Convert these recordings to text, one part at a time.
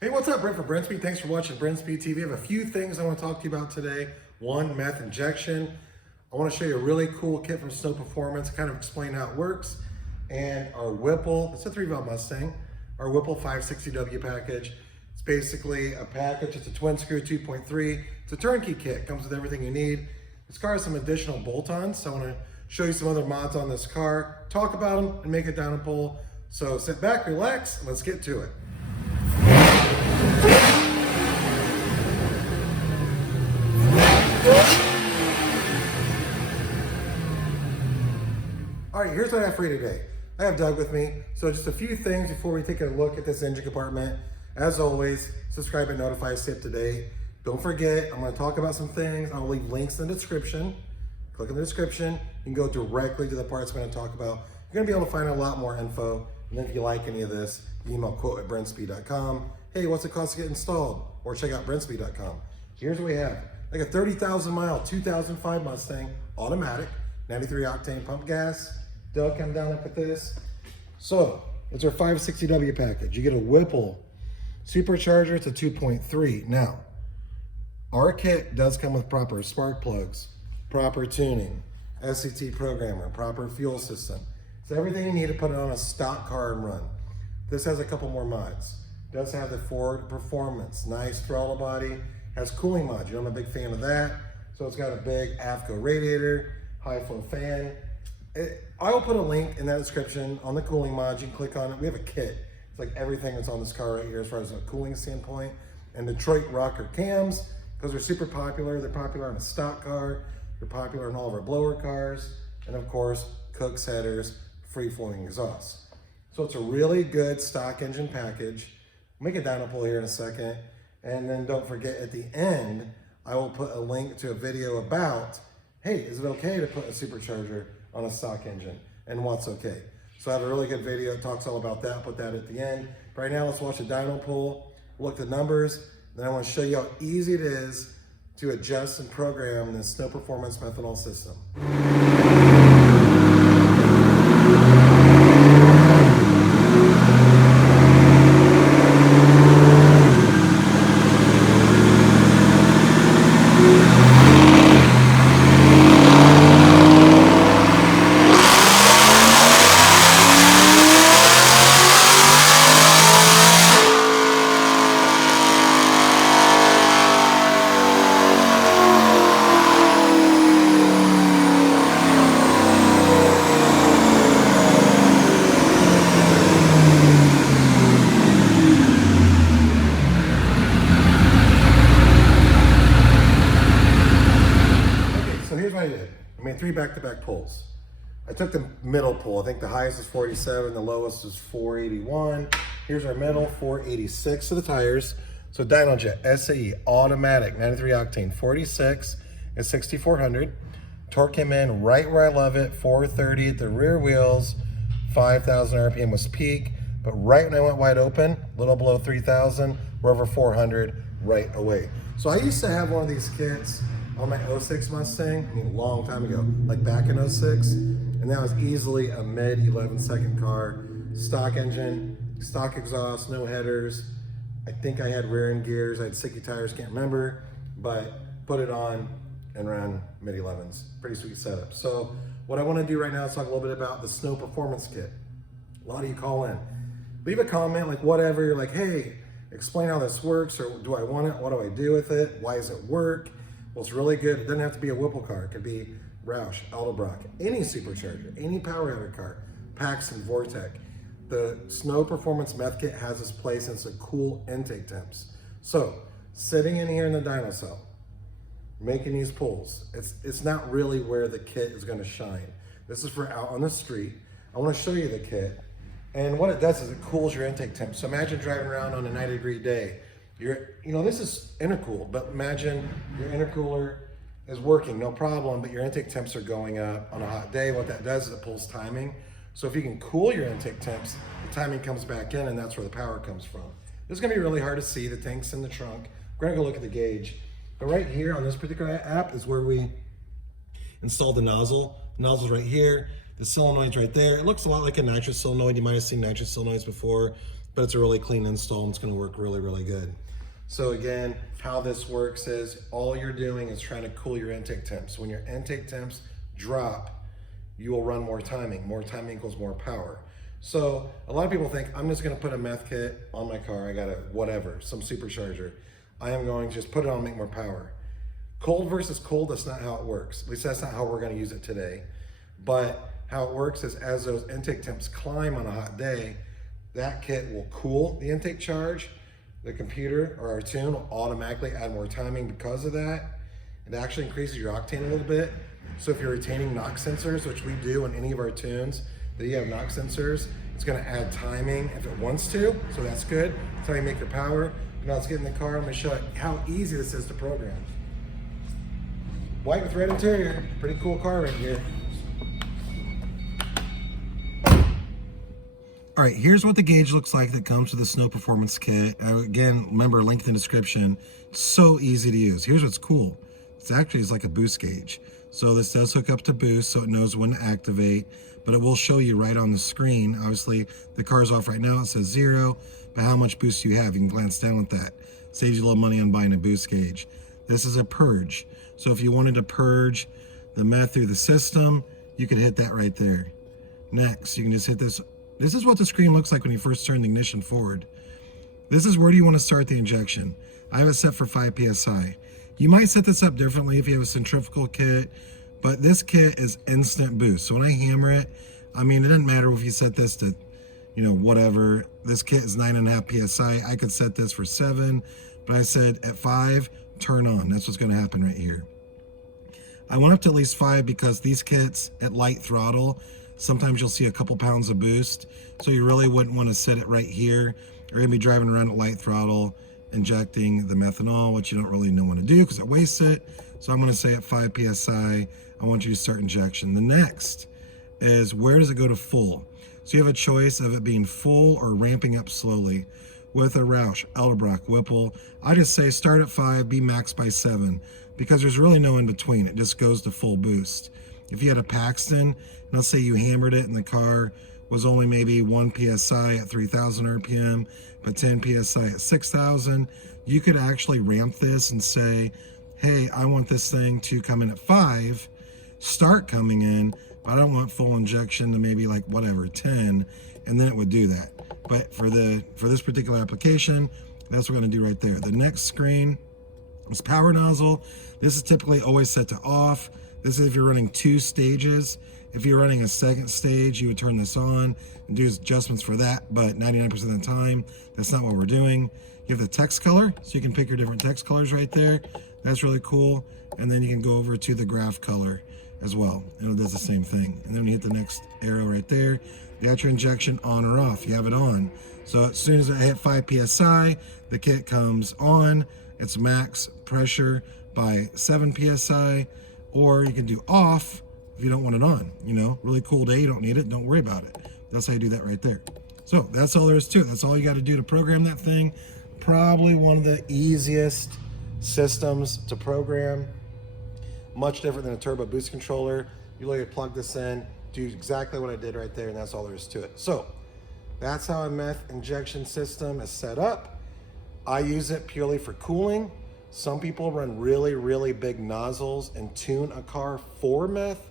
Hey, what's up? Brent for Brenspeed. Thanks for watching Brenspeed TV. I have a few things I want to talk to you about today. One, meth injection. I want to show you a really cool kit from Snow Performance, kind of explain how it works. And our Whipple, it's a 3-valve Mustang, our Whipple 560W package. It's basically a package. It's a twin screw 2.3. It's a turnkey kit. Comes with everything you need. This car has some additional bolt-ons, so I want to show you some other mods on this car, talk about them, and make a Dyno Poll. So sit back, relax, and let's get to it. All right, here's what I have for you today. I have Doug with me. So just a few things before we take a look at this engine compartment. As always, subscribe and notify us up to date. Don't forget, I'm gonna talk about some things. I'll leave links in the description. Click in the description. You can go directly to the parts I'm gonna talk about. You're gonna be able to find a lot more info. And then if you like any of this, email quote@brenspeed.com. Hey, what's it cost to get installed? Or check out brenspeed.com. Here's what we have. Like a 30,000 mile, 2005 Mustang, automatic, 93 octane pump gas. Doug, come down, look at this. So, it's our 560W package. You get a Whipple Supercharger, it's a 2.3. Now, our kit does come with proper spark plugs, proper tuning, SCT programmer, proper fuel system. It's everything you need to put it on a stock car and run. This has a couple more mods. It does have the Ford Performance, nice throttle body, has cooling mods. I'm a big fan of that. So it's got a big AFCO radiator, high flow fan. I will put a link in that description on the cooling mods. You can click on it. We have a kit. It's like everything that's on this car right here as far as a cooling standpoint. And Detroit rocker cams, because they're super popular. They're popular in a stock car. They're popular in all of our blower cars. And of course, Cook's headers, free flowing exhaust. So it's a really good stock engine package. I'll make a Dyno Poll here in a second. And then don't forget at the end, I will put a link to a video about, hey, is it okay to put a supercharger on a stock engine and what's okay? So I have a really good video that talks all about that. I'll put that at the end. But right now, let's watch the Dyno Poll, look at the numbers. Then I want to show you how easy it is to adjust and program this Snow Performance methanol system. I made 3 back-to-back pulls. I took the middle pull. I think the highest is 47, the lowest is 481. Here's our middle, 486 to the tires. So DynoJet SAE automatic, 93 octane, 46 at 6,400. Torque came in right where I love it, 430 at the rear wheels, 5,000 RPM was peak, but right when I went wide open, a little below 3,000, we're over 400 right away. So I used to have one of these kits on my 06 Mustang, I mean a long time ago, like back in 06, and that was easily a mid 11-second car, stock engine, stock exhaust, no headers. I think I had rear end gears, I had sticky tires, can't remember, but put it on and ran mid 11s. Pretty sweet setup. So what I want to do right now is talk a little bit about the Snow Performance Kit. A lot of you call in, leave a comment, like whatever, you're like, hey, explain how this works, or do I want it, what do I do with it, why does it work? Well, it's really good. It doesn't have to be a Whipple car. It could be Roush, Aldebrock, any supercharger, any power header car, Paxton, Vortec. The Snow Performance Meth Kit has its place and some cool intake temps. So, sitting in here in the dyno cell, making these pulls, it's not really where the kit is going to shine. This is for out on the street. I want to show you the kit. And what it does is it cools your intake temp. So imagine driving around on a 90-degree day. This is intercooled, but imagine your intercooler is working, no problem, but your intake temps are going up on a hot day. What that does is it pulls timing. So if you can cool your intake temps, the timing comes back in, and that's where the power comes from. This is gonna be really hard to see. The tank's in the trunk. We're gonna go look at the gauge. But right here on this particular app is where we install the nozzle. The nozzle's right here. The solenoid's right there. It looks a lot like a nitrous solenoid. You might have seen nitrous solenoids before. but it's a really clean install and it's gonna work really, really good. So again, how this works is all you're doing is trying to cool your intake temps. When your intake temps drop, you will run more timing. More timing equals more power. So a lot of people think, I'm just gonna put a meth kit on my car. I got a whatever, some supercharger. I am going to just put it on and make more power. Cold versus cold, that's not how it works. At least that's not how we're gonna use it today. But how it works is as those intake temps climb on a hot day, that kit will cool the intake charge. The computer or our tune will automatically add more timing because of that. It actually increases your octane a little bit. So if you're retaining NOx sensors, which we do on any of our tunes, that you have NOx sensors, it's gonna add timing if it wants to, so that's good. That's how you make your power. Now let's get in the car. I'm gonna show you how easy this is to program. White with red interior, pretty cool car right here. All right, here's what the gauge looks like that comes with the Snow Performance Kit. Again, remember, link in the description. It's so easy to use. Here's what's cool. It's actually like a boost gauge. So this does hook up to boost, so it knows when to activate, but it will show you right on the screen. Obviously, the car's off right now, it says 0, but how much boost you have, you can glance down with that. Saves you a little money on buying a boost gauge. This is a purge. So if you wanted to purge the meth through the system, you could hit that right there. Next, you can just hit this. This is what the screen looks like when you first turn the ignition forward. This is where do you want to start the injection. I have it set for 5 PSI. You might set this up differently if you have a centrifugal kit, but this kit is instant boost. So when I hammer it, I mean, it doesn't matter if you set this to, you know, whatever. This kit is 9.5 PSI. I could set this for 7, but I said at 5, turn on. That's what's going to happen right here. I went up to at least 5 because these kits at light throttle, sometimes you'll see a couple pounds of boost. So you really wouldn't want to set it right here. You're gonna be driving around at light throttle, injecting the methanol, which you don't really know when to do because it wastes it. So I'm gonna say at 5 PSI, I want you to start injection. The next is where does it go to full? So you have a choice of it being full or ramping up slowly. With a Roush, Edelbrock, Whipple, I just say start at 5, be max by 7, because there's really no in between. It just goes to full boost. If you had a Paxton, let's say you hammered it and the car was only maybe 1 PSI at 3,000 RPM, but 10 PSI at 6,000, you could actually ramp this and say, hey, I want this thing to come in at 5, start coming in, but I don't want full injection to maybe like whatever, 10, and then it would do that. But for this particular application, that's what we're gonna do right there. The next screen is power nozzle. This is typically always set to off. This is if you're running 2 stages. If you're running a second stage, you would turn this on and do adjustments for that, but 99% of the time, that's not what we're doing. You have the text color, so you can pick your different text colors right there. That's really cool. And then you can go over to the graph color as well, and it does the same thing. And then when you hit the next arrow right there, you got your injection on or off. You have it on. So as soon as I hit 5 PSI, the kit comes on. It's max pressure by 7 PSI, or you can do off if you don't want it on. You know, really cool day, you don't need it, don't worry about it. That's how you do that right there. So that's all there is to it. That's all you got to do to program that thing. Probably one of the easiest systems to program. Much different than a turbo boost controller. You literally plug this in, do exactly what I did right there, and that's all there is to it. So that's how a meth injection system is set up. I use it purely for cooling. Some people run really, really big nozzles and tune a car for meth.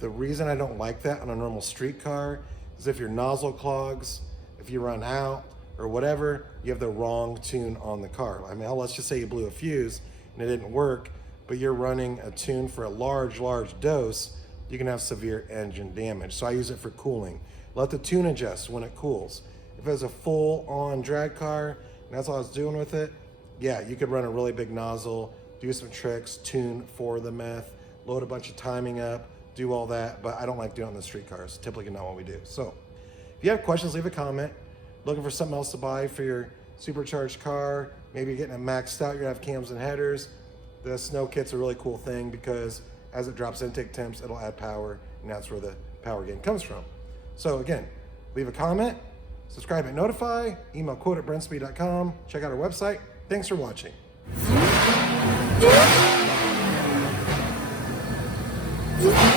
The reason I don't like that on a normal street car is if your nozzle clogs, if you run out or whatever, you have the wrong tune on the car. I mean, hell, let's just say you blew a fuse and it didn't work, but you're running a tune for a large dose, you can have severe engine damage. So I use it for cooling. Let the tune adjust when it cools. If it's a full-on drag car, and that's all I was doing with it, yeah, you could run a really big nozzle, do some tricks, tune for the meth, load a bunch of timing up, do all that, but I don't like doing it on the street cars. Typically not what we do. So if you have questions, leave a comment. Looking for something else to buy for your supercharged car, maybe you're getting it maxed out, you're gonna have cams and headers. The snow kit's a really cool thing because as it drops intake temps, it'll add power, and that's where the power gain comes from. So again, leave a comment, subscribe and notify, email quote@brenspeed.com, check out our website. Thanks for watching. Yeah.